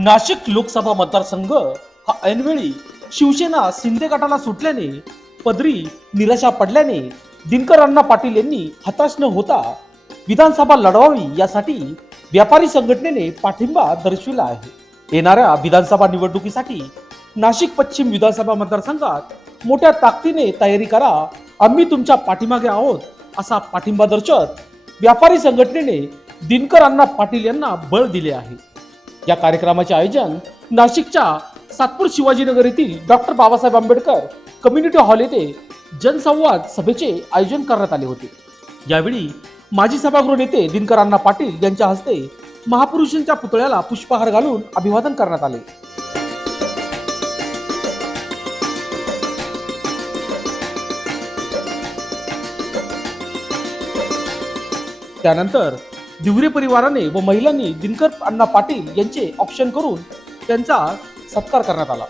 नाशिक लोकसभा मतदारसंघ हा ऐनवेळी शिवसेना शिंदे गटाला सुटल्याने पदरी निराशा पडल्याने दिनकर अण्णा पाटील यांनी हताश न होता विधानसभा लढवावी यासाठी व्यापारी संघटनेने पाठिंबा दर्शविला आहे. येणाऱ्या विधानसभा निवडणुकीसाठी नाशिक पश्चिम विधानसभा मतदारसंघात मोठ्या ताकदीने तयारी करा, आम्ही तुमच्या पाठीमागे आहोत असा पाठिंबा दर्शवत व्यापारी संघटनेने दिनकर अण्णा पाटील यांना बळ दिले आहे. या कार्यक्रमाचे आयोजन नाशिकच्या सातपूर शिवाजीनगर येथील doctor Babasaheb Ambedkar community hall येथे जनसंवाद सभेचे आयोजन करण्यात आले होते. यावेळी माजी सभागृह नेते दिनकर अण्णा पाटील यांच्या हस्ते महापुरुषांच्या पुतळ्याला पुष्पहार घालून अभिवादन करण्यात आले. त्यानंतर दिवरे परिवाराने व महिलांनी दिनकर अण्णा पाटील यांचे औक्षण करून त्यांचा सत्कार करण्यात आला.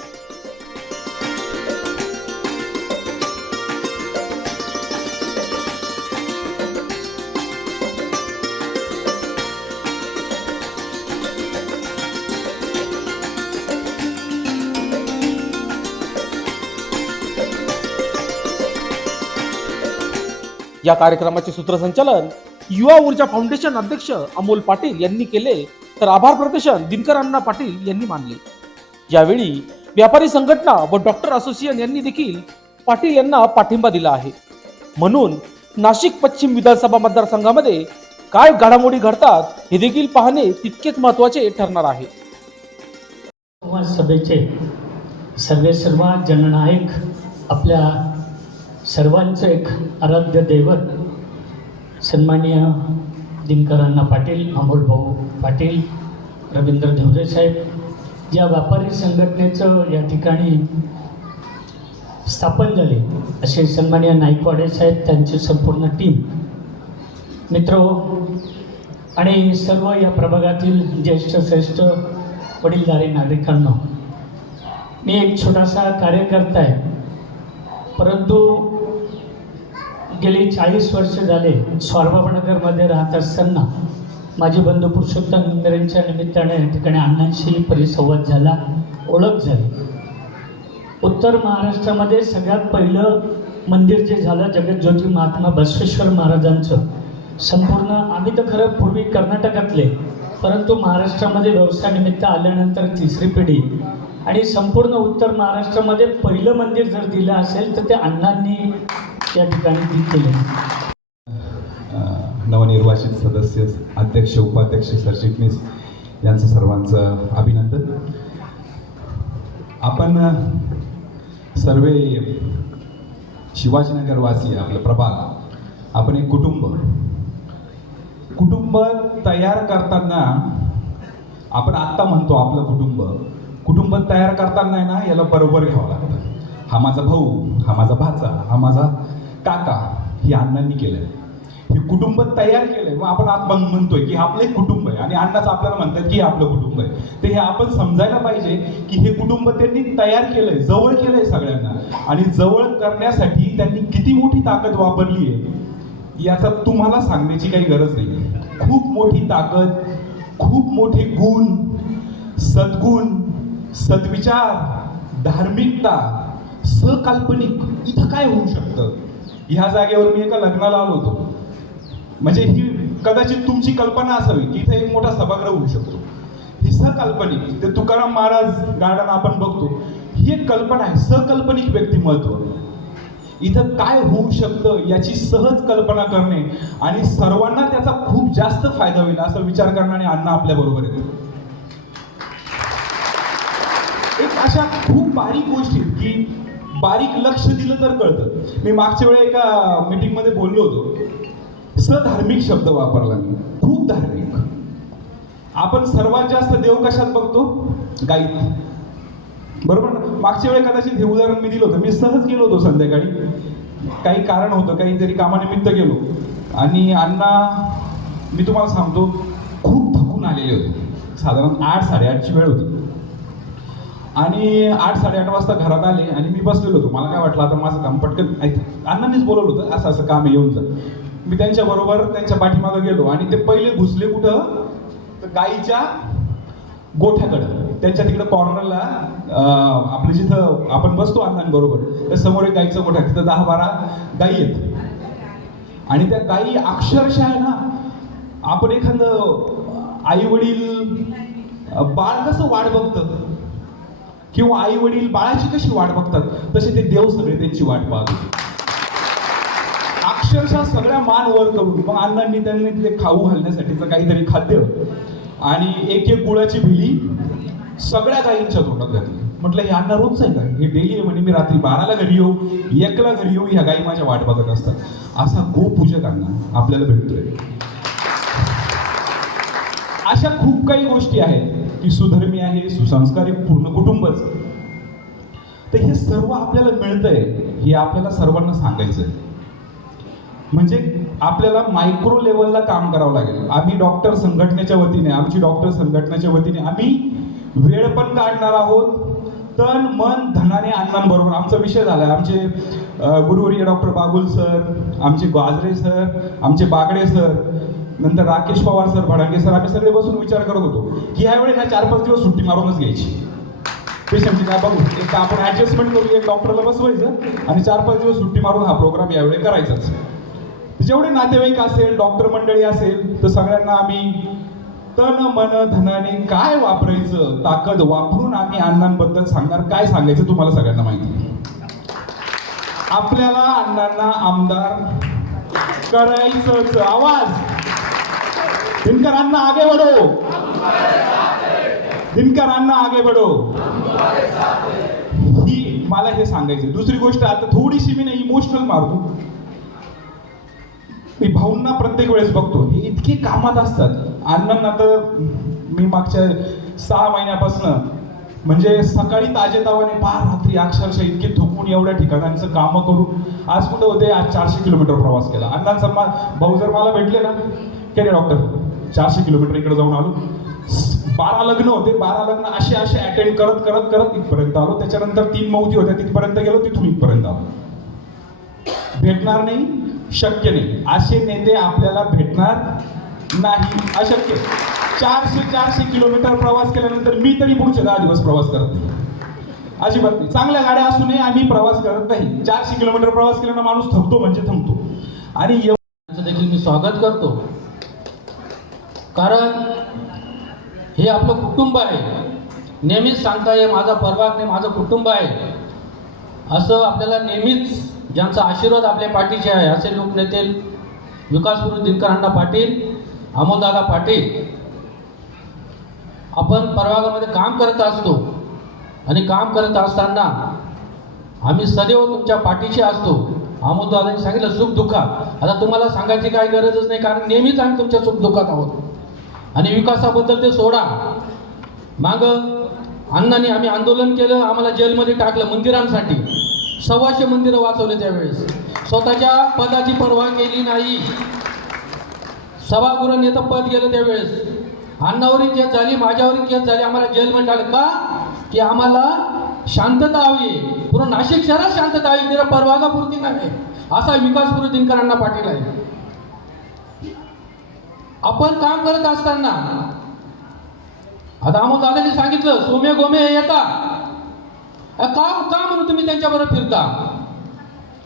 या कार्यक्रमाचे सूत्रसंचालन युवा ऊर्जा फाउंडेशन अध्यक्ष अमोल पाटील यांनी केले, तर आभार प्रदर्शन दिनकर अण्णा पाटील यांनी मानले. यावेळी व्यापारी संघटना व डॉक्टर असोसिएशन यांनी देखील पाटील यांना पाठिंबा दिला आहे. म्हणून नाशिक पश्चिम विधानसभा मतदारसंघामध्ये काय घडामोडी घडतात हे देखील पाहणे तितकेच महत्त्वाचे ठरणार आहे. सभेचे सर्व जननायक, आपल्या सर्वांचे एक आराध्य दैवत सन्माननीय दिनकर अण्णा पाटील, अमोल भाऊ पाटील, रवींद्र धिवरे साहेब, ज्या व्यापारी संघटनेचं या ठिकाणी स्थापन झाले असे सन्माननीय नाईकवाडे साहेब, त्यांची संपूर्ण टीम, मित्र आणि सर्व या प्रभागातील ज्येष्ठ श्रेष्ठ वडीलधारी नागरिकांना, मी एक छोटासा कार्यकर्ता आहे, परंतु गेली 40 वर्ष झाले स्वारबाबानगरमध्ये राहत असताना माझे बंधू पुरुषोत्तम इंगरेंच्या निमित्ताने या ठिकाणी अण्णांशी परिसंवाद झाला, ओळख झाली. उत्तर महाराष्ट्रामध्ये सगळ्यात पहिलं मंदिर जे झालं जगज्योती महात्मा बसवेश्वर महाराजांचं, संपूर्ण आम्ही तर खरं पूर्वी कर्नाटकातले, परंतु महाराष्ट्रामध्ये व्यवसायानिमित्त आल्यानंतर तिसरी पिढी, आणि संपूर्ण उत्तर महाराष्ट्रामध्ये पहिलं मंदिर जर दिलं असेल तर ते अण्णांनी या ठिकाणी केले. नवनिर्वाचित सदस्य, अध्यक्ष, उपाध्यक्ष, सरचिटणीस यांचं सर्वांचं अभिनंदन. आपण सर्व शिवाजीनगरवासी, आपलं प्रभाग, आपण एक कुटुंब तयार करताना, आपण आत्ता म्हणतो आपलं कुटुंब तयार करताना ना याला बरोबर घ्यावं लागतं. हा माझा भाऊ, हा माझा भाचा, हा माझा काका, हे अण्णांनी केलंय, हे कुटुंब तयार केलंय. मग आपण आत म्हणतोय की आपलं एक कुटुंब आहे आणि अण्णाच आपल्याला म्हणतात की हे आपलं कुटुंब आहे. तर हे आपण समजायला पाहिजे की हे कुटुंब त्यांनी तयार केलंय, जवळ केलंय सगळ्यांना, आणि जवळ करण्यासाठी त्यांनी किती मोठी ताकद वापरली आहे याचा तुम्हाला सांगण्याची काही गरज नाही. खूप मोठी ताकद, खूप मोठे गुण, सद्गुण, सद्विचार, धार्मिकता, सकाल्पनिक इथं काय होऊ शकतं. ह्या जागेवर मी एका लग्नाला आलो होतो, म्हणजे ही कदाचित तुमची कल्पना असावी की इथे एक मोठा सभागृह होऊ शकतो. ही सकाल्पनिक, ते तुकाराम महाराज गार्डन आपण बघतो, ही एक कल्पना आहे, सकल्पनिक व्यक्तिमत्व. इथं काय होऊ शकतं याची सहज कल्पना करणे आणि सर्वांना त्याचा खूप जास्त फायदा होईल असा विचार करणारे अण्णा आपल्या बरोबर येतो. एक अशा खूप बारीक गोष्टी की बारीक लक्ष दिलं तर कळतं. मी मागच्या वेळी एका मीटिंग मध्ये बोललो होतो, सधार्मिक शब्द वापरला मी, खूप धार्मिक. आपण सर्वात जास्त देव कशात बघतो? गाईत, बरोबर ना? मागच्या वेळी कदाचित हे उदाहरण मी दिलं होतं. मी सहज गेलो होतो संध्याकाळी, काही कारण होतं, काहीतरी कामानिमित्त गेलो, आणि अण्णा, मी तुम्हाला सांगतो, खूप थकून आलेले होते. साधारण 8-8:30ची वेळ होती, आणि 8-8:30 वाजता घरात आले आणि मी बसलेलो होतो. मला काय वाटलं आता माझं काम पटकन, अण्णांनीच बोलवलं होतं, असं काम आहे, येऊन जा. मी त्यांच्या बरोबर त्यांच्या पाठीमागे गेलो आणि ते पहिले घुसले कुठं, तर गाईच्या गोठ्याकडं. त्यांच्या तिकडे कॉर्नरला आपलं जिथं आपण बसतो अण्णांबरोबर त्या समोर एक गाईचं गोठा, तिथं 10-12 गाई आहेत. आणि त्या गाई अक्षरशः आहे ना, आपण एखादं आई वडील बाळ कसं वाट बघतं किंवा आई वडील बाळाची कशी वाट बघतात, तसे ते देव सगळे त्यांची वाट पाहत होते. अक्षरशः सगळ्या मान वर करून मग अण्णांनी त्यांनी तिथे खाऊ घालण्यासाठीचं काहीतरी खाद्य आणि एक गुळाची भिली सगळ्या गायींच्या तोंडात घातली. म्हटलं हे अण्णा रोजच आहे का? हे डेली आहे म्हणे. मी रात्री 12ला घरी येऊ, 1ला घरी येऊ, ह्या गायी माझ्या वाट बघत असतात. असा गोपूजक अण्णा आपल्याला भेटतोय. अशा खूप काही गोष्टी आहेत की सुधर्मी आहे, सुसंस्कारी पूर्ण कुटुंबच. तर हे सर्व आपल्याला मिळतंय हे आपल्याला सर्वांना सांगायचंय. म्हणजे आपल्याला मायक्रो लेवलला काम करावं लागेल. आम्ही डॉक्टर संघटनेच्या वतीने, आमची डॉक्टर संघटनेच्या वतीने आम्ही वेळ पण काढणार आहोत, तन मन धनाने अण्णांबरोबर. आमचा विषय झाला, आमचे गुरुवर्य डॉक्टर बागुल सर, आमचे गाजरे सर, आमचे बागडे सर, नंतर राकेश पवार सर, भडांगे सर, आम्ही सगळे बसून विचार करत होतो की ह्यावेळी ना 4-5 दिवस सुट्टी मारूनच घ्यायची. पेशंटची काय बघू, एक आपण ऍडजस्टमेंट करू, एक डॉक्टरला बसवायचं आणि 4-5 दिवस सुट्टी मारून हा प्रोग्राम यावेळी करायचाच. जेवढे नातेवाईक असेल, डॉक्टर मंडळी असेल, तर सगळ्यांना आम्ही तन मन धनाने काय वापरायचं ताकद वापरून आम्ही अण्णांबद्दल सांगणार. काय सांगायचं तुम्हाला सगळ्यांना माहिती. आपल्याला अण्णांना आमदार करायचंच. आवाज दिनकर अण्णा आगे बढ़ो, दिनकर अण्णा आगे बढ़ो, ही मला हे सांगायचं. दुसरी गोष्ट, आता थोडीशी मी इमोशनल मारतो. मी भाऊंना प्रत्येक वेळेस बघतो, हे इतके कामात असतात. अण्णांना तर मी मागच्या 6 महिन्यापासून म्हणजे सकाळी ताजेतावाने पार रात्री अक्षरशः इतके थकून एवढ्या ठिकाणांचं कामं करून आज कुठे होते, आज 400 किलोमीटर प्रवास केला. अण्णांचा भाऊ जर मला भेटले ना, की रे डॉक्टर 400 किलोमीटर इकडे जाऊन आलो. 12 लग्न होते, 12 लग्न असे अटेंड करत करत करत इथपर्यंत आलो. त्याच्यानंतर 3 मौती होत्या, तिथपर्यंत गेलो, तिथून इथपर्यंत आलो. भेटणार नाही, शक्य नाही. असे नेते आपल्याला भेटणार नाही, अशक्य. 400 किलोमीटर प्रवास केल्यानंतर मी तरी पुढचे 10 दिवस प्रवास करत नाही, अजिबात नाही. चांगल्या गाड्या असूनही आम्ही प्रवास करत नाही. 400 किलोमीटर प्रवास केल्यानं माणूस थकतो म्हणजे थकतो. आणि देखील मी स्वागत करतो, कारण हे आपलं कुटुंब आहे. नेहमीच सांगता येईल माझा परवाग नाही, माझं कुटुंब आहे असं आपल्याला नेहमीच. ज्यांचा आशीर्वाद आपल्या पाठीचे आहे असे लोकनेते विकासपुरुष दिनकर अण्णा पाटील, अमोलदादा पाटील. आपण परवागामध्ये काम करत असतो आणि काम करत असताना आम्ही सदैव तुमच्या पाठीशी असतो. अमोलदादांनी सांगितलं सुख दुःखात. आता तुम्हाला सांगायची काही गरजच नाही, कारण नेहमीच आम्ही तुमच्या सुख दुःखात आहोत. आणि विकासाबद्दल ते सोडा. माग अण्णांनी आम्ही आंदोलन केलं, आम्हाला जेलमध्ये टाकलं मंदिरांसाठी. 125 मंदिरं वाचवले त्यावेळेस. स्वतःच्या पदाची पर्वा केली नाही. सभागृह नेतं पद गेलं त्यावेळेस. अण्णावरही केस झाली, माझ्यावरही केस झाली. आम्हाला जेलमध्ये टाकलं का? की आम्हाला शांतता हवी, पूर्ण नाशिक शहरात शांतता हवी, तिला परवागापुरती नाही. असा विकासपुरुष दिनकर अण्णा पाटील आहे. आपण काम करत असताना आता अमोलदादांनी सांगितलं सोमे गोमे येता का म्हणून तुम्ही त्यांच्याबरोबर फिरता.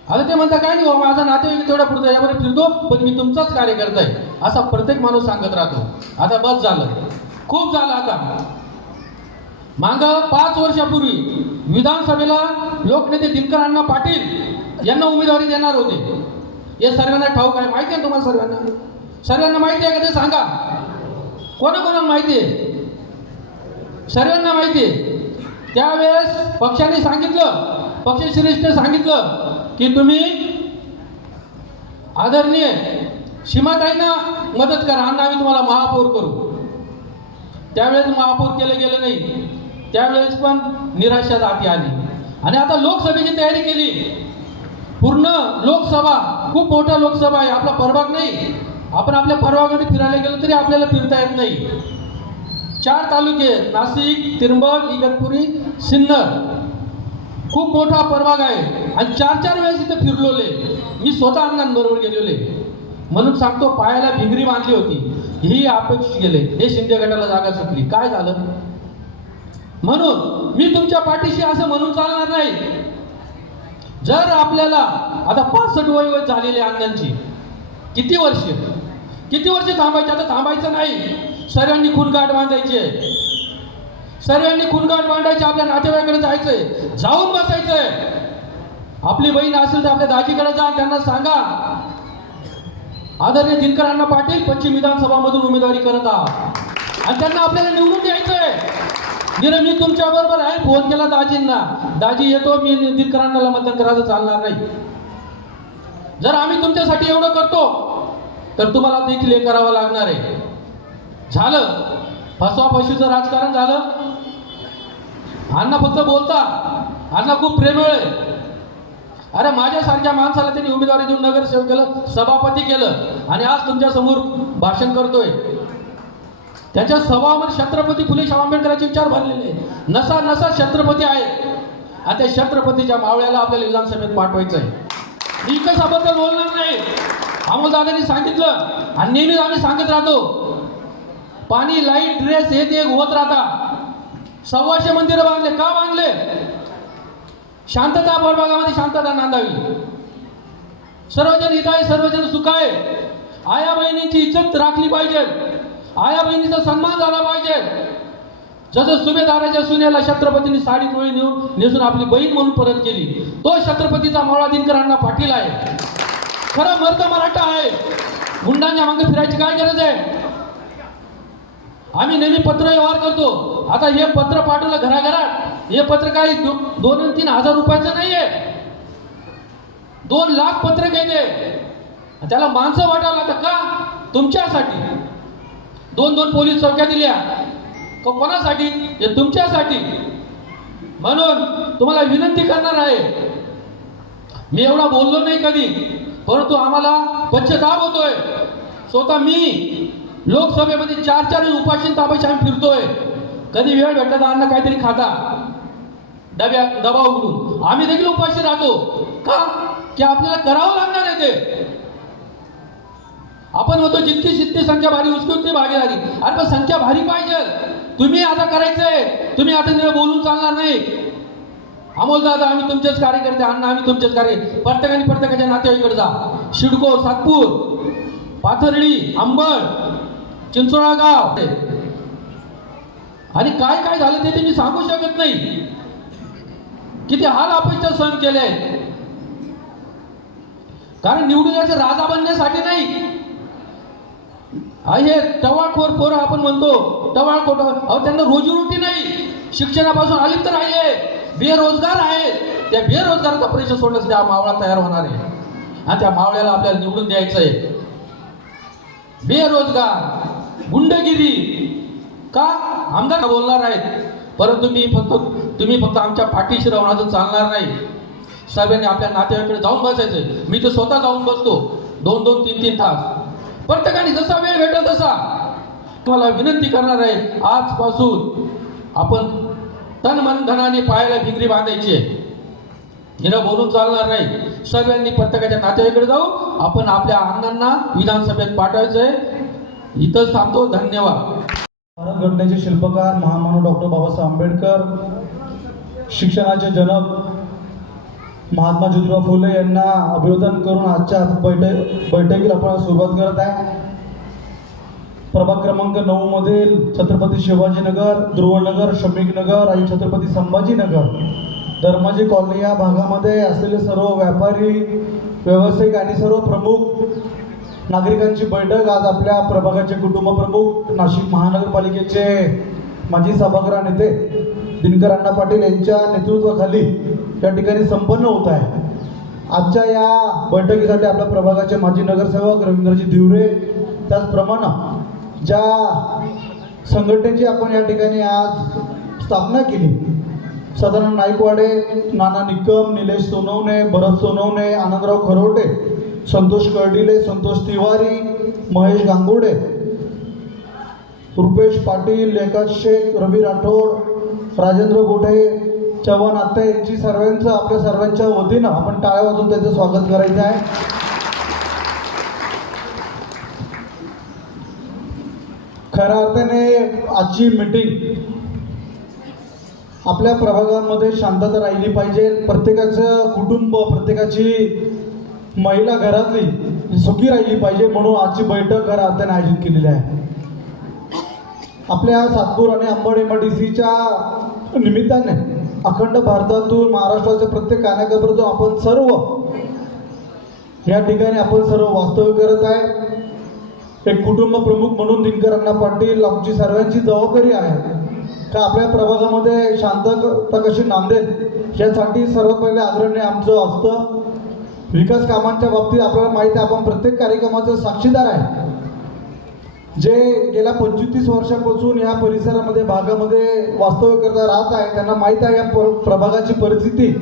आता ते म्हणता काय नाही, माझा नातेवाईक तेवढ्या पुरता याबरोबर फिरतो, पण मी तुमचाच कार्यकर्ता आहे असा प्रत्येक माणूस सांगत राहतो. आता बस झालं, खूप झालं. आता माग 5 वर्षापूर्वी विधानसभेला लोकनेते दिनकर अण्णा पाटील यांना उमेदवारी देणार होते. हे सर्वांना ठाऊक आहे, माहिती आहे तुम्हाला सर्वांना माहिती आहे का? ते सांगा, कोणाकोणाला माहिती आहे? सर्वांना माहिती आहे. त्यावेळेस पक्षाने सांगितलं, पक्षश्रेष्ठने सांगितलं की तुम्ही आदरणीय सीमाताईंना मदत करा, अण्णा आम्ही तुम्हाला महापौर करू. त्यावेळेस महापौर केलं गेलं नाही. त्यावेळेस पण निराशा जाती आली. आणि आता लोकसभेची तयारी केली. पूर्ण लोकसभा, खूप मोठा लोकसभा आहे. आपला प्रभाग नाही. आपण आपल्या प्रभागाने फिरायला गेलो तरी आपल्याला फिरता येत नाही. 4 तालुके, नाशिक, त्र्यंबक, इगतपुरी, सिन्नर, खूप मोठा प्रभाग आहे. आणि 4-4 वेळेस इथे फिरलोले. मी स्वतः अण्णांबरोबर गेलेले. म्हणून सांगतो, पायाला भिंगरी बांधली होती. ही अपेक्षित गेले. हे शिंदे गटाला जागा सुटली. काय झालं? म्हणून मी तुमच्या पाठीशी असं म्हणून चालणार नाही. जर आपल्याला आता 65 वय झालेले अण्णांची किती वर्ष थांबायचे? आता थांबायचं नाही. सर्वांनी खूनगाठ बांधायचे, सर्वांनी खूनगाठ बांधायचे. आपल्या नातेवाईकडे जायचंय, जाऊन बसायचंय. आपली बहीण असेल तर आपल्या दाजीकडे जा, त्यांना सांगा आदरणीय दिनकर अण्णा पाटील पश्चिम विधानसभा मधून उमेदवारी करत आहात आणि त्यांना आपल्याला निवडून द्यायचंय. मी तुमच्या बरोबर आहे. फोन केला दाजींना, दाजी येतो, मी दिनकर अण्णाला मतदान करायचं चालणार नाही. जर आम्ही तुमच्यासाठी एवढं करतो तर तुम्हाला देखील हे करावं लागणार आहे. झालं फसवाफशीचं राजकारण झालं. अण्णा फक्त बोलता, अण्णा खूप प्रेमळ आहे. अरे माझ्यासारख्या माणसाला त्यांनी उमेदवारी देऊन नगरसेवक केलं, सभापती केलं आणि आज तुमच्या समोर भाषण करतोय. त्याच्या स्वभावामध्ये छत्रपती फुले शाहू आंबेडकरांचे विचार भरलेले, नसा नसा छत्रपती आहे. आणि त्या छत्रपतीच्या मावळ्याला आपल्याला विधानसभेत पाठवायचं आहे. मी कशाबद्दल बोलणार नाही. अमोलदादांनी सांगितलं आणि नेहमी आम्ही सांगत राहतो, पाणी, लाईट, ड्रेस हे ते होत राहता. 125 मंदिरं बांधले. का बांधले? शांतता प्रभागामध्ये शांतता नांदावी. सर्वजन हित आहे, सर्वजन सुख आहे. आया बहिणींची इज्जत राखली पाहिजे, आया बहिणीचा सन्मान झाला पाहिजे. जसं सुभेदाराच्या सुनेला छत्रपतींनी साडी चोळी नेसून आपली बहीण म्हणून परत केली, तो छत्रपतीचा मावळा दिनकर अण्णा पाटील आहे. खरं मर्द मराठा आहे. गुंडांच्या मागे फिरायची काय गरज आहे? आम्ही नेहमी पत्र व्यवहार करतो. आता हे पत्र पाठवलं घराघरात, हे पत्र काही 2-3 हजार रुपयाचं नाहीये, 2 लाख पत्र घ्यायचे. त्याला माणसं वाटावं लागतं का? तुमच्यासाठी. 2-2 पोलीस चौक्या दिल्या कोणासाठी? हे तुमच्यासाठी. म्हणून तुम्हाला विनंती करणार आहे, मी एवढा बोललो नाही कधी, परंतु आम्हाला पश्चाताप होतोय. स्वतः मी लोकसभेमध्ये 4 उपाशी ताबाशी आम्ही फिरतोय. कधी वेळ भेटला तर अन्न काहीतरी खाता डबा उघडून. आम्ही देखील उपाशी राहतो. का? की आपल्याला करावं लागणार आहे ते. आपण होतो जितकी संख्या भारी उसकी भागीदारी. अरे पण संख्या भारी पाहिजे. तुम्ही आता करायचंय, तुम्ही आता बोलून चालणार नाही. अमोलदादा आम्ही तुमचेच कार्यकर्ते, अण्णा आम्ही तुमचेच प्रत्येकाने प्रत्येकाच्या नातेवाईकडे जा. शिडको, सातपूर, पाथर्डी, अंबड, चिंचोळा गाव आणि काय काय झालं ते मी सांगू शकत नाही. किती हाल अपेक्षा सहन केले. कारण निवडून याचे राजा बनण्यासाठी नाही. हे टवाळखोर पोरं आपण म्हणतो, टवाळखोर, अहो त्यांना रोजीरोटी नाही, शिक्षणापासून अलिप्त राहिले, बेरोजगार आहे. त्या बेरोजगाराचा प्रश्न सोडण्यासाठी हा मावळा तयार होणार आहे आणि त्या मावळ्याला आपल्याला निवडून द्यायचं आहे. बेरोजगार, गुंडगिरी का? आमदार बोलणार आहेत, परंतु तुम्ही फक्त आमच्या पाठीशी राहून चालणार नाही. सर्वांनी आपल्या नातेवाईकडे जाऊन बसायचं. मी तर स्वतः जाऊन बसतो 2-2, 3-3 तास. प्रत्येकाने जसा वेळ भेटेल तसा. तुम्हाला विनंती करणार आहे, आजपासून आपण तन मन धनाने पायाला भिंगरी बांधायची आहे. हिनं बोलून चालणार नाही. सर्वांनी प्रत्येकाच्या नातेवाईकडे जाऊ. आपण आपल्या अण्णांना विधानसभेत पाठवायचंय. इथंच थांबतो. धन्यवाद. भारत घटनेचे शिल्पकार महामानव डॉक्टर बाबासाहेब आंबेडकर, शिक्षणाचे जनक महात्मा ज्योतिबा फुले यांना अभिवादन करून आजच्या बैठकीला आपण सुरुवात करत आहे. प्रभाग क्रमांक 9 मधील छत्रपती शिवाजीनगर, ध्रुवनगर, शमिकनगर आणि छत्रपती संभाजीनगर धर्माजी कॉलनी या भागामध्ये असलेले सर्व व्यापारी, व्यावसायिक आणि सर्व प्रमुख नागरिकांची बैठक आज आपल्या प्रभागाचे कुटुंब प्रमुख, नाशिक महानगरपालिकेचे माजी सभागृह नेते दिनकर अण्णा पाटील यांच्या नेतृत्वाखाली या ठिकाणी संपन्न होत आहे. आजच्या या बैठकीसाठी आपल्या प्रभागाचे माजी नगरसेवक रवींद्रजी दिवरे, त्याचप्रमाणे ज्या संघटनेची आपण या ठिकाणी आज स्थापना केली, सदानंद नाईकवाडे, नाना निकम, निलेश सोनवणे, भरत सोनवणे, आनंदराव खरोटे, संतोष कर्डिले, संतोष तिवारी, महेश गांगुर्डे, रुपेश पाटील, लेखा शेख, रवी राठोड, राजेंद्र गोठे, चव्हाण आत्ता यांची सर्वांचं आपल्या सर्वांच्या वतीनं आपण टाळ्या वाजवून त्यांचं स्वागत करायचं आहे. खऱ्या अर्थाने आजची मीटिंग आपल्या प्रभागामध्ये शांतता राहिली पाहिजे, प्रत्येकाचं कुटुंब, प्रत्येकाची महिला घरातली सुखी राहिली पाहिजे, म्हणून आजची बैठक घरात आयोजित केलेली आहे. आपल्या सातपूर आणि अंबड MIDCच्या निमित्ताने अखंड भारतातून, महाराष्ट्राच्या प्रत्येक कानाकोपऱ्यातून आपण सर्व या ठिकाणी आपण सर्व वास्तव्य करत आहे. एक कुटुंब प्रमुख म्हणून दिनकर अण्णा पाटील, आमची सर्वांची जबाबदारी आहे का आपल्या प्रभागामध्ये शांतता कशी नांदेल यासाठी सर्वात पहिले आग्रह आमचं असतं. विकास कामांच्या बाबतीत आपल्याला माहिती आहे, आपण प्रत्येक कार्यक्रमाचं साक्षीदार आहे. जे गेल्या 25-30 वर्षापासून या परिसरामध्ये भागामध्ये वास्तव्य करता राहत आहे, त्यांना माहीत आहे या प्रभागाची परिस्थिती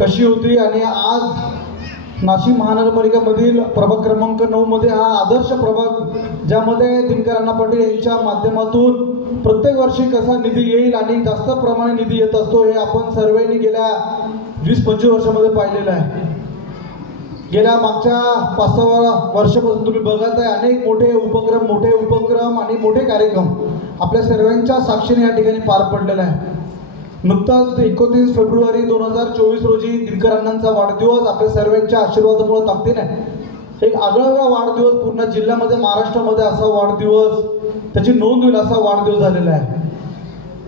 कशी होती. आणि आज नाशिक महानगरपालिकेमधील प्रभाग क्रमांक 9 मध्ये हा आदर्श प्रभाग, ज्यामध्ये दिनकर अण्णा पाटील यांच्या माध्यमातून प्रत्येक वर्षी कसा निधी येईल आणि जास्त प्रमाणे निधी येत असतो हे आपण सर्वांनी गेल्या 20-25 वर्षामध्ये पाहिलेलं आहे. गेल्या मागच्या 5-6 वर्षापासून तुम्ही बघत आहे अनेक मोठे उपक्रम आणि मोठे कार्यक्रम आपल्या सर्वांच्या साक्षीने या ठिकाणी पार पडलेला आहे. नुकताच 29 फेब्रुवारी 2024 रोजी दिनकर अण्णांचा वाढदिवस आपल्या सर्वांच्या आशीर्वादामुळे ताकदीने एक आगळा वाढदिवस, पूर्ण जिल्ह्यामध्ये, महाराष्ट्रामध्ये असा वाढदिवस, त्याची नोंद होईल असा वाढदिवस झालेला आहे.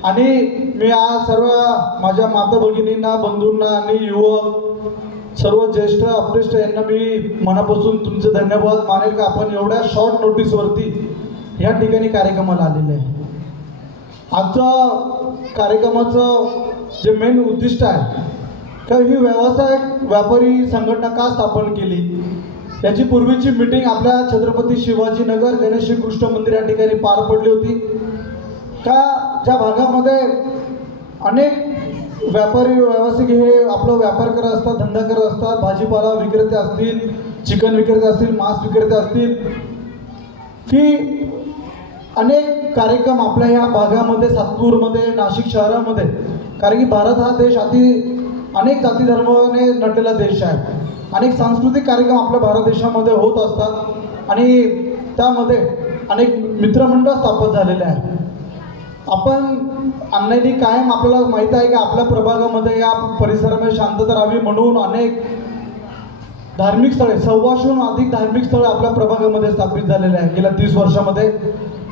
आणि मी आज सर्व माझ्या माता भगिनींना, बंधूंना आणि युवक, सर्व ज्येष्ठ अपरिष्ठ यांना मी मनापासून तुमचे धन्यवाद मानेल का आपण एवढ्या शॉर्ट नोटीसवरती या ठिकाणी कार्यक्रमाला आलेले आहे. आजचं कार्यक्रमाचं जे मेन उद्दिष्ट आहे का ही व्यापारी संघटना का स्थापन केली, याची पूर्वीची मीटिंग आपल्या छत्रपती शिवाजीनगर गणेश श्रीकृष्ण मंदिर या ठिकाणी पार पडली होती. का ज्या भागामध्ये अनेक व्यावसायिक हे आपला व्यापार करत असतात, धंदा करत असतात, भाजीपाला विक्रेते असतील, चिकन विक्रेते असतील, मांस विक्रेते असतील, की अनेक कार्यक्रम आपल्या ह्या भागामध्ये, सातपूरमध्ये, नाशिक शहरामध्ये, कारण की भारत हा देश अनेक जाती धर्माने नटलेला देश आहे. अनेक सांस्कृतिक कार्यक्रम आपल्या भारत देशामध्ये होत असतात आणि त्यामध्ये अनेक मित्रमंडळ स्थापन झालेले आहे. आपण अण्णांनी कायम आपल्याला माहीत आहे की आपल्या प्रभागामध्ये, या परिसरामध्ये शांतता राहावी म्हणून अनेक धार्मिक स्थळे, 100हून अधिक धार्मिक स्थळे आपल्या प्रभागामध्ये स्थापित झालेले आहे. गेल्या 30 वर्षामध्ये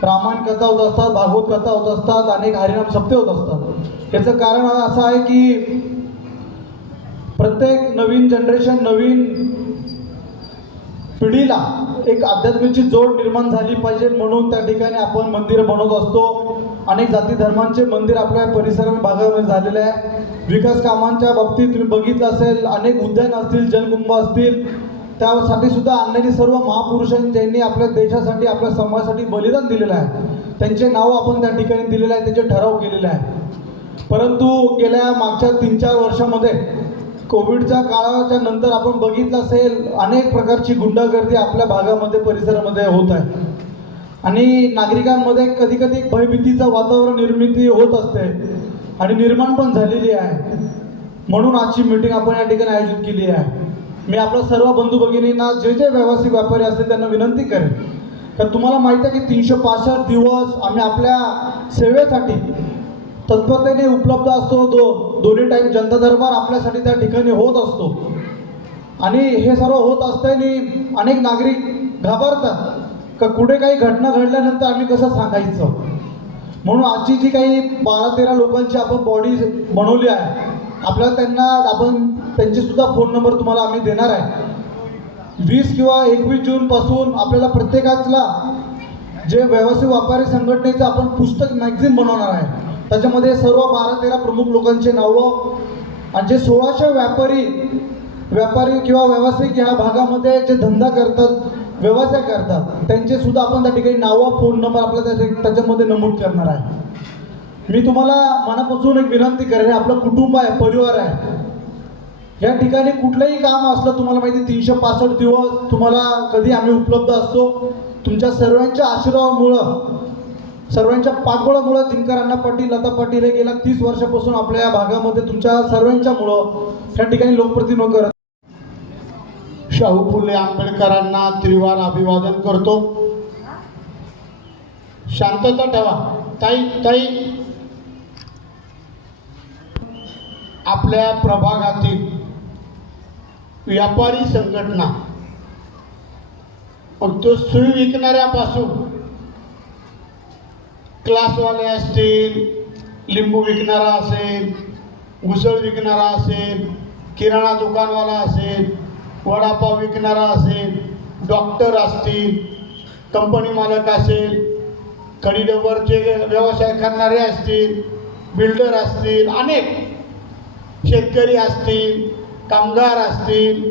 रामायण कथा होत असतात, भागवत कथा होत असतात, अनेक हरिनाम सप्ते होत असतात. याचं कारण असं आहे की प्रत्येक नवीन जनरेशन, नवीन पिढीला एक अध्यात्माची जोड निर्माण झाली पाहिजे म्हणून त्या ठिकाणी आपण मंदिरं बनवत असतो. अनेक जाती धर्मांचे मंदिर आपल्या परिसर भागामध्ये झालेले आहे. विकास कामांच्या बाबतीत तुम्ही बघितलं असेल, अनेक उद्यान असतील, जलकुंभ असतील, त्यासाठी सुद्धा अण्णांनी सर्व महापुरुषांनी ज्यांनी आपल्या देशासाठी, आपल्या समाजासाठी बलिदान दिलेलं आहे, त्यांचे नाव आपण त्या ठिकाणी दिलेले आहे, त्यांचे ठराव केलेले आहे. परंतु गेल्या मागच्या 3-4 वर्षामध्ये कोविडच्या काळाच्या नंतर आपण बघितलं असेल अनेक प्रकारची गुंडागर्दी आपल्या भागामध्ये, परिसरामध्ये होत आहे आणि नागरिकांमध्ये कधी कधी भयभीतीचं वातावरण निर्मिती होत असते आणि निर्माण पण झालेली आहे. म्हणून आजची मीटिंग आपण या ठिकाणी आयोजित केली आहे. मी आपल्या सर्व बंधू भगिनींना, जे व्यावसायिक व्यापारी असतील त्यांना विनंती करेन का तुम्हाला माहिती आहे की 365 दिवस आम्ही आपल्या सेवेसाठी तत्परतेने उपलब्ध असतो. दोन्ही टाईम जनता दरबार आपल्यासाठी त्या ठिकाणी होत असतो आणि हे सर्व होत असताना अनेक नागरिक घाबरतात का कुठे काही घटना घडल्यानंतर आम्ही कसं सांगायचं. म्हणून आजची जी काही 12-13 लोकांची आपण बॉडी बनवली आहे, आपल्याला आपण त्यांचे सुद्धा फोन नंबर तुम्हाला आम्ही देणार आहे. 20 किंवा 21 जूनपासून आपल्याला प्रत्येकातला जे व्यावसायिक व्यापारी संघटनेचं आपण पुस्तक मॅगझिन बनवणार आहे. त्याच्यामध्ये सर्व 12-13 प्रमुख लोकांचे नावं आणि जे 1600 व्यापारी किंवा व्यावसायिक या भागामध्ये जे धंदा करतात, व्यवसाय करतात, त्यांचे सुद्धा आपण त्या ठिकाणी नावं, फोन नंबर आपल्याला त्याच्यामध्ये नमूद करणार आहे. मी तुम्हाला मनापासून एक विनंती करेन, आपलं कुटुंब आहे, परिवार आहे, या ठिकाणी कुठलंही काम असलं, तुम्हाला माहिती 365 दिवस तुम्हाला कधी आम्ही उपलब्ध असतो. तुमच्या सर्वांच्या आशीर्वादामुळं, सर्वांच्या पाठबळामुळं दिनकर अण्णा पाटील, लता पाटील हे गेल्या 30 वर्षापासून आपल्या या भागामध्ये तुमच्या सर्वांच्यामुळं त्या ठिकाणी लोकप्रतिनिधित्व करत. शाहू फुले आंबेडकरांना त्रिवार अभिवादन करतो. शांतता ठेवा. ताई आपल्या प्रभागातील व्यापारी संघटना, मग तो सुई विकणाऱ्यापासून क्लासवाले असतील, लिंबू विकणारा असेल, घुसळ विकणारा असेल, किराणा दुकानवाला असेल, वडापाव विकणारा असेल, डॉक्टर असतील, कंपनी मालक असेल, कडी डबरचे व्यवसाय करणारे असतील, बिल्डर असतील, अनेक शेतकरी असतील, कामगार असतील,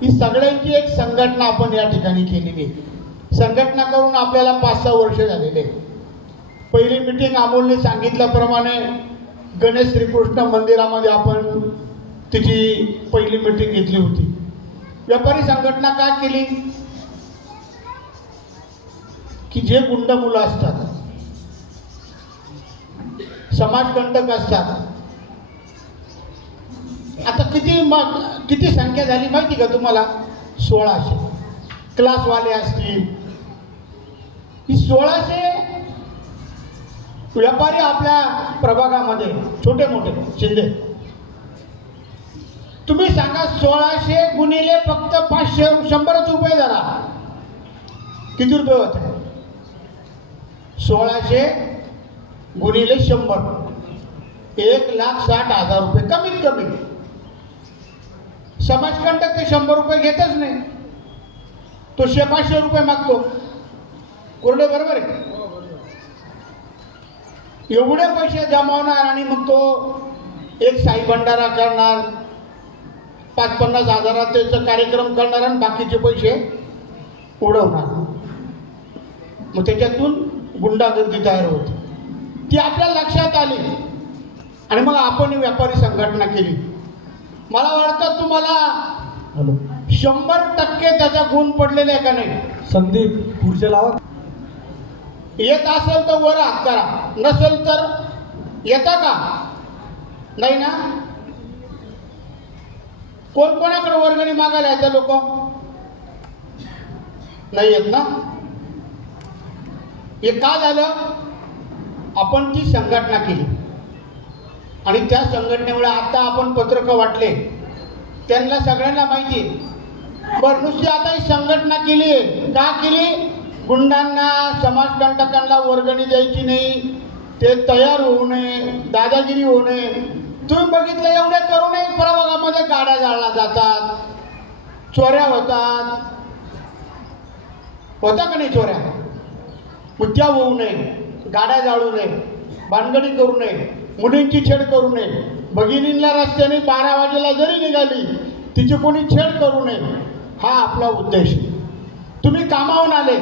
ही सगळ्यांची एक संघटना आपण या ठिकाणी केलेली आहे. संघटना करून आपल्याला 5-6 वर्ष झालेले. पहिली मीटिंग अमोलने सांगितल्याप्रमाणे गणेश श्रीकृष्ण मंदिरामध्ये आपण तिची पहिली मीटिंग घेतली होती. व्यापारी संघटना का केली की जे गुंड मुलं असतात, समाजकंटक असतात, आता किती संख्या झाली माहिती का तुम्हाला? 1600 क्लासवाले असतील. ही 1600 व्यापारी आपल्या प्रभागामध्ये छोटे मोठे शिंदे, तुम्ही सांगा 1600 गुणिले फक्त 100च रुपये धरा, किती रुपये होते? 1600 गुणिले 100, 1,60,000 रुपये कमीत कमी. समाजकंटक ते 100 रुपये घेतच नाही, तो 500 रुपये मागतो. कोरडे बरोबर आहे? एवढे पैसे जमावणार आणि मग तो एक साई भंडारा करणार, 5-50 हजारात त्याचा कार्यक्रम करणार आणि बाकीचे पैसे उडवणार. मग त्याच्यातून गुंडागर्दी तयार होते. ती आपल्या लक्षात आली आणि मग आपण व्यापारी संघटना केली. मला वाटतं तुम्हाला 100% त्याचा गुण पडलेला आहे का नाही? संदीप पुढच्या लावा. येत असेल तर वर हात करा, नसेल तर येता का? नाही ना? कोण कोणाकडे वर्गणी मागायला येतं? लोक नाही येत ना? हे का झालं? आपण ती संघटना केली आणि त्या संघटनेमुळे आता आपण पत्रकं वाटले, त्यांना सगळ्यांना माहिती आहे. बरं, नुसती आता ही संघटना केली आहे का केली? गुंडांना, समाजकंटकांना वर्गणी द्यायची नाही, ते तयार होऊ नये, दादागिरी होऊ नये. तुम्ही बघितलं एवढे करूनही प्रभागामध्ये गाड्या जाळल्या जातात, चोऱ्या होतात. होता का नाही चोऱ्या? मग त्या होऊ नये, गाड्या जाळू नये, भानगडी करू नये, मुलींची छेड करू नये, भगिनींना रस्त्याने 12 वाजेला जरी निघाली तिची कोणी छेड करू नये, हा आपला उद्देश. तुम्ही कामावून आले,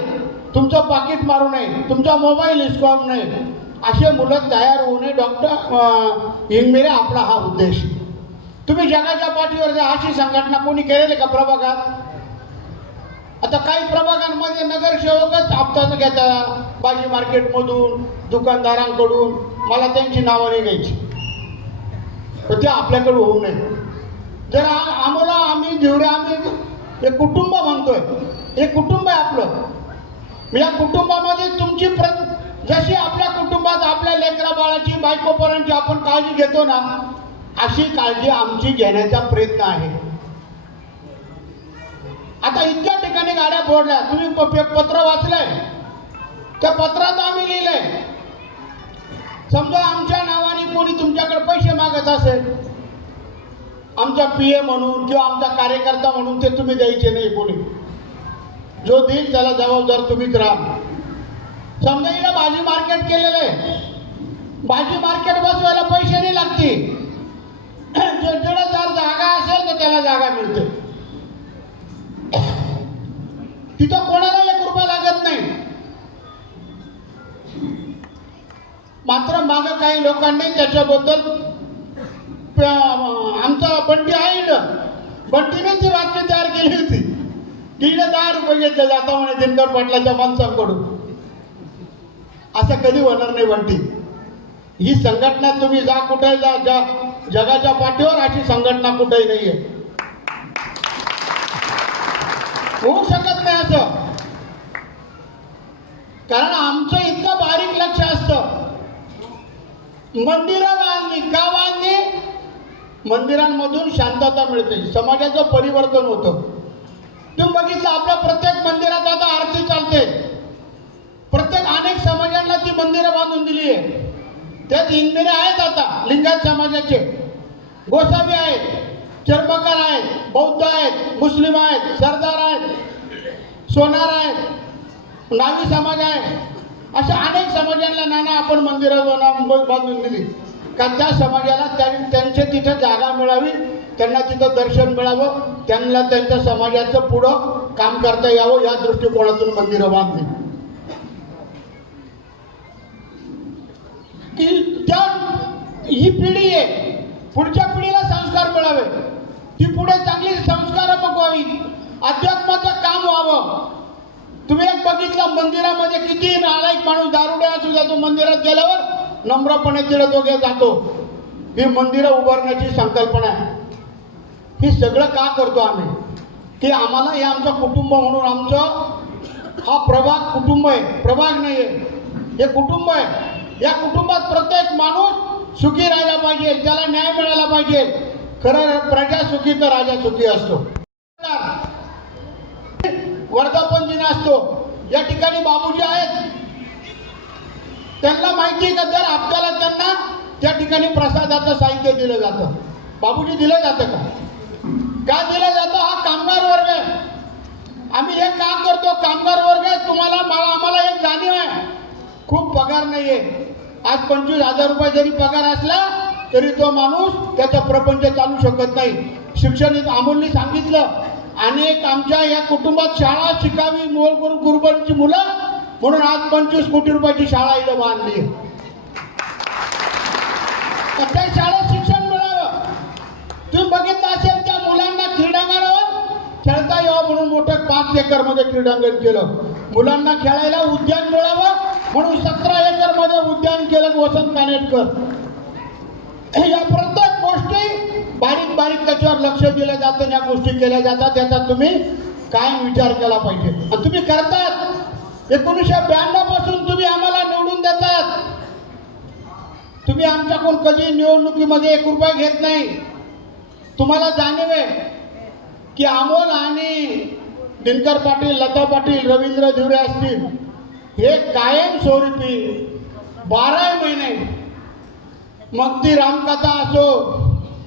तुमचं पाकिट मारू नये, तुमचा मोबाईल हिसकावू नये, असे मुलं तयार होऊ नये. डॉक्टर इंगमेरे आपला हा उद्देश. तुम्ही जगाच्या पाठीवर जा, अशी संघटना कोणी केलेली का प्रभागात? आता काही प्रभागांमध्ये नगरसेवकच हप्त्यानं घेतात, भाजी मार्केटमधून, दुकानदारांकडून. मला त्यांची नावं नाही घ्यायची, तर ते आपल्याकडे होऊ नये. जर आम्हाला आम्ही एक कुटुंब म्हणतोय, एक कुटुंब आहे आपलं. या कुटुंबामध्ये तुमची जशी आपल्या कुटुंबात आपल्या लेकरा बाळाची, बायकोपर्यंतची आपण काळजी घेतो ना, अशी काळजी आमची घेण्याचा प्रयत्न आहे. आता इतक्या ठिकाणी गाड्या फोडल्या, तुम्ही पत्र वाचलंय, त्या पत्रात आम्ही लिहिलंय, समजा आमच्या नावाने कोणी तुमच्याकडे पैसे मागत असेल, आमचा PA म्हणून किंवा आमचा कार्यकर्ता म्हणून, ते तुम्ही द्यायचे नाही. कोणी जो देईल त्याला जबाबदार तुम्हीच राहा. समजा इकडे भाजी मार्केट केलेलं आहे, भाजी मार्केट बसवायला पैसे नाही लागते. ज्याला जर जागा असेल तर त्याला जागा मिळते, तिथं कोणाला 1 रुपया लागत नाही. मात्र माग काही लोकांनी त्याच्याबद्दल, आमचा बंटी आहे ना, बंटीने ती बातमी तयार केली होती की 10 रुपये घेतले जाता म्हणे दिनकर पाटलाच्या माणसांकडून. असं कधी होणार नाही बंटी. ही संघटना तुम्ही जा कुठे जा, जगाच्या पाठीवर अशी संघटना कुठेही नाहीये, होऊ शकत नाही असं. कारण आमचं इतकं बारीक लक्ष असतं. मंदिरं बांधली का बांधली? मंदिरांमधून शांतता मिळते, समाजाचं परिवर्तन होतं. तुम्ही बघितलं आपल्या प्रत्येक मंदिरात आता आरती चालते. प्रत्येक अनेक समाजांना ती मंदिरं बांधून दिली आहे. त्यात इंदिरे आहेत, आता लिंगायत समाजाचे गोसावी आहेत, चर्मकार आहेत, बौद्ध आहेत, मुस्लिम आहेत, सरदार आहेत, सोनार आहेत, नावी समाज आहे. अशा अनेक समाजांना नाना आपण मंदिरं बांधून दिली का त्या समाजाला त्यांचे तिथं जागा मिळावी, त्यांना तिथं दर्शन मिळावं, त्यांना त्यांच्या समाजाचं पुढं काम करता यावं या दृष्टिकोनातून मंदिरं बांधली. की त्या ही पिढी आहे, पुढच्या पिढीला संस्कार मिळावे, ती पुढे चांगली संस्कारात्मक व्हावी, अध्यात्माचं काम व्हावं. तुम्ही एक बघितलं मंदिरामध्ये किती नालायक माणूस दारुड्या सुद्धा तो मंदिरात गेल्यावर नम्रपणे तिला तो जातो. ही मंदिरं उभारण्याची संकल्पना आहे. हे सगळं का करतो आम्ही की आम्हाला हे आमचं कुटुंब म्हणून, आमचं हा प्रभाग कुटुंब आहे, प्रभाग नाही आहे, हे कुटुंब आहे. या कुटुंबात प्रत्येक माणूस सुखी राहायला पाहिजे, त्याला न्याय मिळाला पाहिजे. खरं प्रजा सुखी तर राजा सुखी असतो. वर्धापन दिन असतो, या ठिकाणी बाबूजी आहेत, त्यांना माहिती का दर हप्त्याला त्यांना त्या ठिकाणी प्रसादाचं साहित्य दिलं जातं. बाबूजी दिलं जातं का दिलं जातं? हा कामगार वर्ग आहे. आम्ही हे का करतो? कामगार वर्ग आहे, तुम्हाला आम्हाला एक जाणीव आहे, खूप पगार नाही आहे. आज 25,000 रुपये जरी पगार असला तरी तो माणूस त्याचा प्रपंच चालू शकत नाही. शिक्षण अमोलनी सांगितलं, अनेक आमच्या या कुटुंबात शाळा शिकावी गुरुबांची मुलं म्हणून आज 25 कोटी रुपयाची शाळा इथं बांधली. त्या शाळेत शिक्षण मिळावं. तुम्ही बघितलं असेल त्या मुलांना क्रीडांगणावर खेळता यावं म्हणून मोठं 5 एकरमध्ये क्रीडांगण केलं. मुलांना खेळायला उद्यान मिळावं म्हणून 17 एकरमध्ये उद्यान केलं वसंत कानेटकर. या प्रत्येक गोष्टी बारीक बारीक त्याच्यावर लक्ष दिलं जातं, या गोष्टी केल्या जातात. त्याचा तुम्ही कायम विचार केला पाहिजे आणि तुम्ही करतात. 1992 पासून तुम्ही आम्हाला निवडून देतात. तुम्ही आमच्याकडून कधी निवडणुकीमध्ये 1 रुपया घेत नाही. तुम्हाला जाणीव आहे की अमोल आणि दिनकर पाटील, लता पाटील, रवींद्र धिवरे असतील, हे कायम स्वरूपी 12 महिने, मग ती रामकथा असो,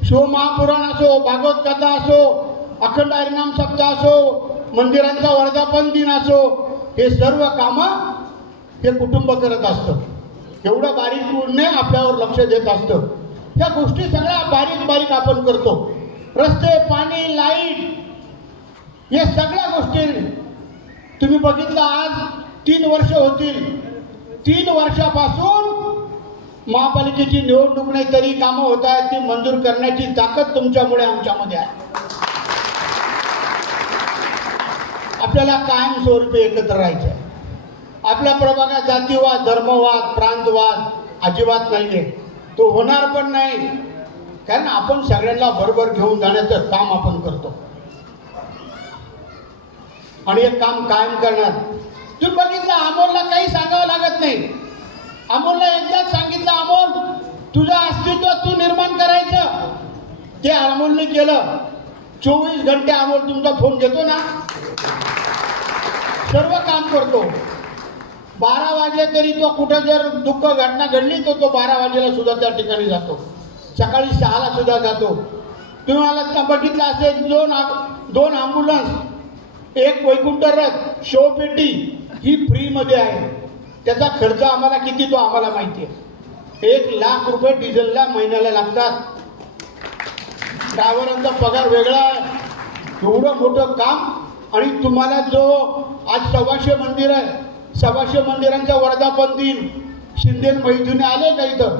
शिवमहापुराण असो, भागवत कथा असो, अखंड हरिनाम सप्ताह असो, मंदिरांचा वर्धापन दिन असो, हे सर्व कामं हे कुटुंब करत असतं. एवढं बारीकपणे आपल्यावर लक्ष देत असतं. ह्या गोष्टी सगळ्या बारीक बारीक आपण करतो. रस्ते, पाणी, लाईट, या सगळ्या गोष्टी तुम्ही बघितलं. आज 3 वर्ष होतील, 3 वर्षापासून महापालिकेची निवडणूक नाही तरी कामं होत आहेत. ती मंजूर करण्याची ताकद तुमच्यामुळे आमच्यामध्ये आहे. आपल्याला कायम स्वरूपी एकत्र राहायचं आहे. आपल्या प्रभागात जातीवाद, धर्मवाद, प्रांतवाद अजिबात नाही आहे. तो होणार पण नाही, कारण आपण सगळ्यांना बरोबर घेऊन जाण्याचं काम आपण करतो आणि एक काम कायम करणार. तुम्ही बघितलं अमोलला काही सांगावं लागत नाही. अमोलला एकदाच सांगितलं, अमोल तुझं अस्तित्व तू निर्माण करायचं. ते अमोलने केलं. 24 घंटे अमोल तुमचा फोन घेतो ना, सर्व काम करतो. 12 वाजले तरी तो कुठं जर दुःख घटना घडली तर तो 12 वाजेला सुद्धा त्या ठिकाणी जातो. सकाळी 6ला सुद्धा जातो. तुम्ही मला बघितलं असेल, 2 ॲम्ब्युलन्स, 1 वैकुंठ रथ, शवपेटी ही फ्रीमध्ये आहे. त्याचा खर्च आम्हाला किती तो आम्हाला माहिती आहे. 1 लाख रुपये डिझेलला महिन्याला लागतात. ड्रायव्हरांचा पगार वेगळा आहे. एवढं मोठं काम. आणि तुम्हाला जो आज 1,200 मंदिर आहे, 1,200 मंदिरांचा वर्धापन दिन शिंदे मैथुने आले का इथं?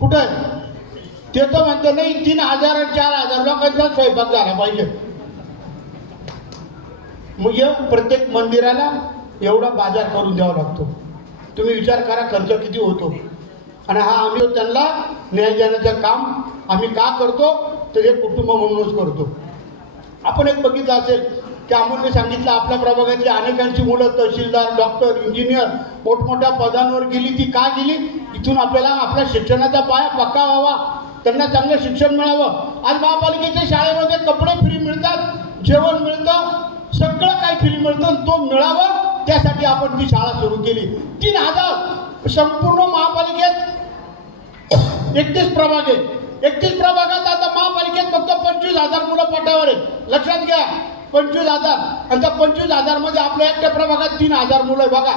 कुठं? ते तर म्हणतो नाही 3,000 4,000 लोकांचा स्वयंपाक झाला पाहिजे. मग प्रत्येक मंदिराला एवढा बाजार करून द्यावा लागतो. तुम्ही विचार करा खर्च किती होतो. आणि हा आम्ही त्यांना न्याय देण्याचं काम आम्ही का करतो तर हे कुटुंब म्हणूनच करतो. आपण एक बघितलं असेल की अमोलने सांगितलं, आपल्या प्रभागातली अनेकांची मुलं तहसीलदार, डॉक्टर, इंजिनियर मोठमोठ्या पदांवर गेली. ती का गेली? इथून आपल्याला आपल्या शिक्षणाचा पाया पक्का व्हावा, त्यांना चांगलं शिक्षण मिळावं. आज महापालिकेच्या शाळेमध्ये कपडे फ्री मिळतात, जेवण मिळतं, सगळं काही फ्री मिळतं. तो मिळावं त्यासाठी आपण ती शाळा सुरू केली. 3,000 संपूर्ण महापालिकेत 31 प्रभाग आहे. 31 प्रभागात आता महापालिकेत फक्त 25,000 मुलं पटावर आहे. लक्षात घ्या, 25,000. आणि त्या 25,000 मध्ये आपल्या एकट्या प्रभागात 3,000 मुलं आहे. बघा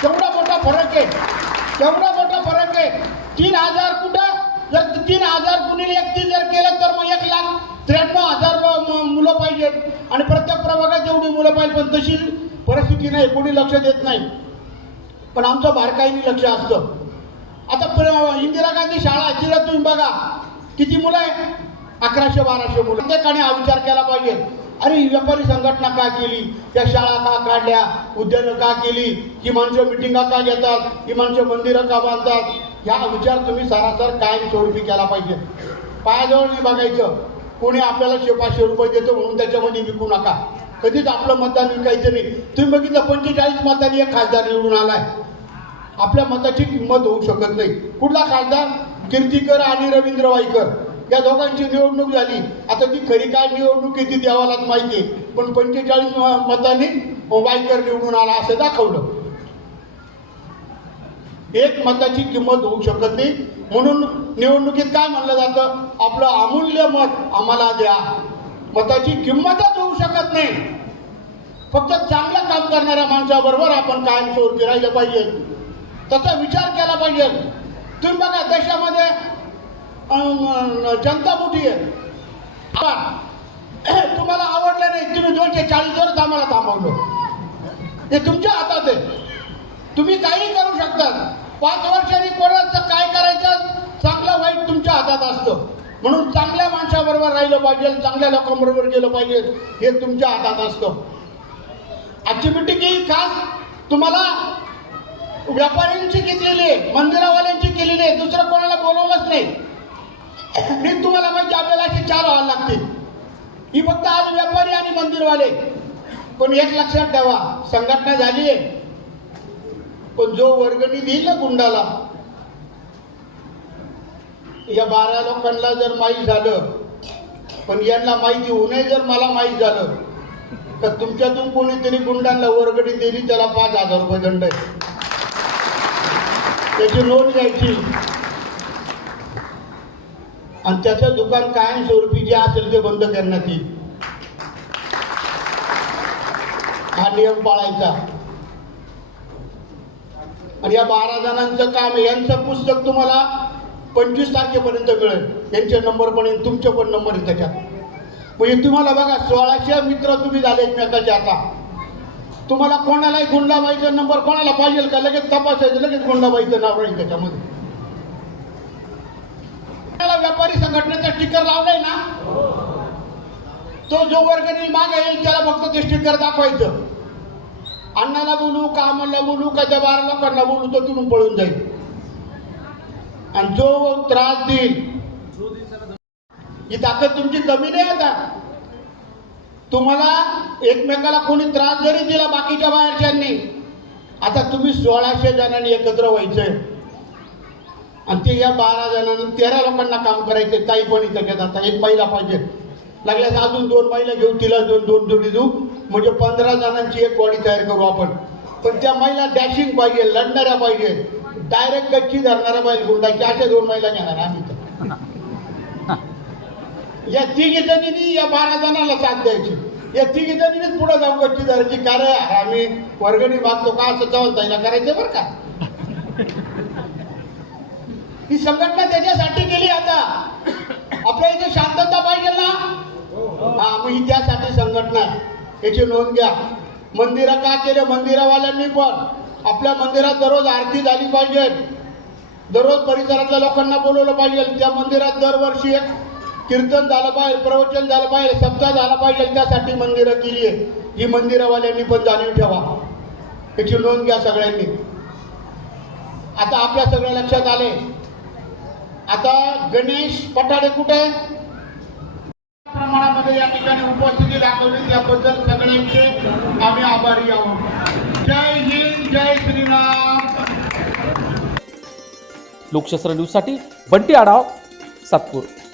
केवढा मोठा फरक आहे, केवढा मोठा फरक आहे. 3,000 कुठं, जर 3,000 गुणिले 31 जर केलं तर मग 1,93,000 मुलं पाहिजेत आणि प्रत्येक प्रभागात एवढी मुलं पाहिजे. पण तशी परिस्थिती नाही, कोणी लक्ष देत नाही. पण आमचं बारकाईने लक्ष असतं. आता इंदिरा गांधी शाळा तिला तुम्ही बघा किती मुलं आहे, 1100-1200 मुलं. प्रत्येकाने हा विचार केला पाहिजे, अरे व्यापारी संघटना का केली, त्या शाळा का काढल्या, उद्यानं का केली, ही माणसं मिटिंगा का घेतात, ही माणसं मंदिरं का बांधतात. ह्या विचार तुम्ही सरासर कायमस्वरूपी केला पाहिजे. पायाजवळ नाही बघायचं, कोणी आपल्याला 500 रुपये देतो म्हणून त्याच्यामध्ये विकू नका. कधीच आपलं मतदान विकायचं नाही. तुम्ही बघितलं 45 मतांनी एक खासदार निवडून आलाय. आपल्या मताची किंमत होऊ शकत नाही. कुठला खासदार, कीर्तीकर आणि रवींद्र वाईकर या दोघांची निवडणूक झाली. आता ती खरी काय निवडणूक आहे ती देवालाच माहिती आहे. पण 45 मतांनी वाईकर निवडून आला असं दाखवलं. एक मताची किंमत होऊ शकत नाही. म्हणून निवडणुकीत काय म्हणलं जातं, आपलं अमूल्य मत आम्हाला द्या. मताची किंमतच होऊ शकत नाही. फक्त चांगलं काम करणाऱ्या माणसाबरोबर आपण कायमस्वरूपी राहिलं पाहिजे, त्याचा विचार केला पाहिजे. तुम्ही बघा देशामध्ये जनता मोठी आहे. तुम्हाला आवडलं नाही, तुम्ही 240 वरच आम्हाला थांबवलं. हे तुमच्या हातात आहे, तुम्ही काही करू शकतात. 5 वर्षांनी कोणाचं काय करायचं, चांगलं वाईट तुमच्या हातात असतं. म्हणून चांगल्या माणसाबरोबर राहिलं पाहिजे, चांगल्या लोकांबरोबर गेलं पाहिजे, हे तुमच्या हातात असतं. आजची मीटिंग ही खास तुम्हाला व्यापाऱ्यांची घेतलेली आहे, मंदिरावाल्यांची केलेली आहे, दुसरं कोणाला बोलवलंच नाही. मी तुम्हाला माहिती आपल्याला असे 4 व्हायला लागतील. ही फक्त आज व्यापारी आणि मंदिरवाले. पण एक लक्षात ठेवा, संघटना झाली आहे, पण जो वर्गणी देईल ना गुंडाला, या 12 लोकांना जर माहीत झालं, पण यांना माहिती होऊ नये, जर मला माहीत झालं तर तुमच्यातून कोणीतरी गुंडांना वर्गणी दिली, त्याला 5,000 रुपये दंड आहे. त्याची नोंद घ्यायची आणि त्याचं दुकान कायमस्वरूपी जे असेल ते बंद करण्यात येईल. हा नियम पाळायचा. आणि या 12 जणांचं काम, यांचं पुस्तक तुम्हाला 25 तारखेपर्यंत मिळेल. यांचे नंबर पण येईल, तुमचे पण नंबर आहे त्याच्यात. म्हणजे तुम्हाला बघा 1600 मित्र तुम्ही झाले एकमेकाचे. आता तुम्हाला कोणालाही गुंडाबाईचा नंबर कोणाला पाहिजे का लगेच तपासायचं, लगेच गुंडाबाईचं नाव राहील त्याच्यामध्ये. व्यापारी संघटनेचा स्टिकर लावलाय ना, तो जो वर्गणी मागे येईल त्याला फक्त ते स्टिकर दाखवायचं. अण्णाला बोलू का, अमलला बोलू का, त्या 12 लोकांना बोलू, तो तिथून पळून जाईल. आणि जो त्रास देईल, ही ताकद तुमची कमी नाही. आता तुम्हाला एकमेकाला कोणी त्रास जरी दिला बाकीच्या बाहेरच्यांनी, आता तुम्ही 1600 जणांनी एकत्र व्हायचंय आणि ते या 12 जणांना 13 लोकांना काम करायचे. ताई पण इथं घेत, आता एक महिला पाहिजे, लागल्यास अजून 2 महिला घेऊ, तिला 2 जोडी देऊ, म्हणजे 15 जणांची एक बॉडी तयार करू आपण. पण त्या महिला डॅशिंग पाहिजे, लढणाऱ्या पाहिजे, डायरेक्ट गच्ची धरणाऱ्या पाहिजे गुंडाची. अशा 2 महिला घेणार आम्ही. या 3 जणींनी या 12 जणांना साथ द्यायची. या 3 जणींनीच पुढे जाऊन गच्ची धरायची. कारण आम्ही वर्गणी मागतो का असं चव्हाण करायचं बरं का. ही संघटना त्याच्यासाठी केली. आता आपल्या इथे शांतता पाहिजे ना, हा मग ही त्यासाठी संघटना आहे. याची नोंद घ्या. मंदिरं का केले, मंदिरावाल्यांनी पण आपल्या मंदिरात दररोज आरती झाली पाहिजे, दररोज परिसरातल्या लोकांना बोलवलं पाहिजे. त्या मंदिरात दरवर्षी एक कीर्तन झालं पाहिजे, प्रवचन झालं पाहिजे, सप्ताह झाला पाहिजे. त्यासाठी मंदिरं केली आहे. ही मंदिरावाल्यांनी पण जाणीव ठेवा. याची नोंद घ्या सगळ्यांनी. आता आपल्या सगळ्या लक्षात आले. आता गणेश पठाडे कुठे प्रमाणामध्ये या ठिकाणी उपस्थिती दाखवली, त्याबद्दल सगळ्यांचे आम्ही आभारी आहोत. जय हिंद, जय श्रीराम. लोकशास्त्र न्यूज साठी बंटी आढाव, सातपूर.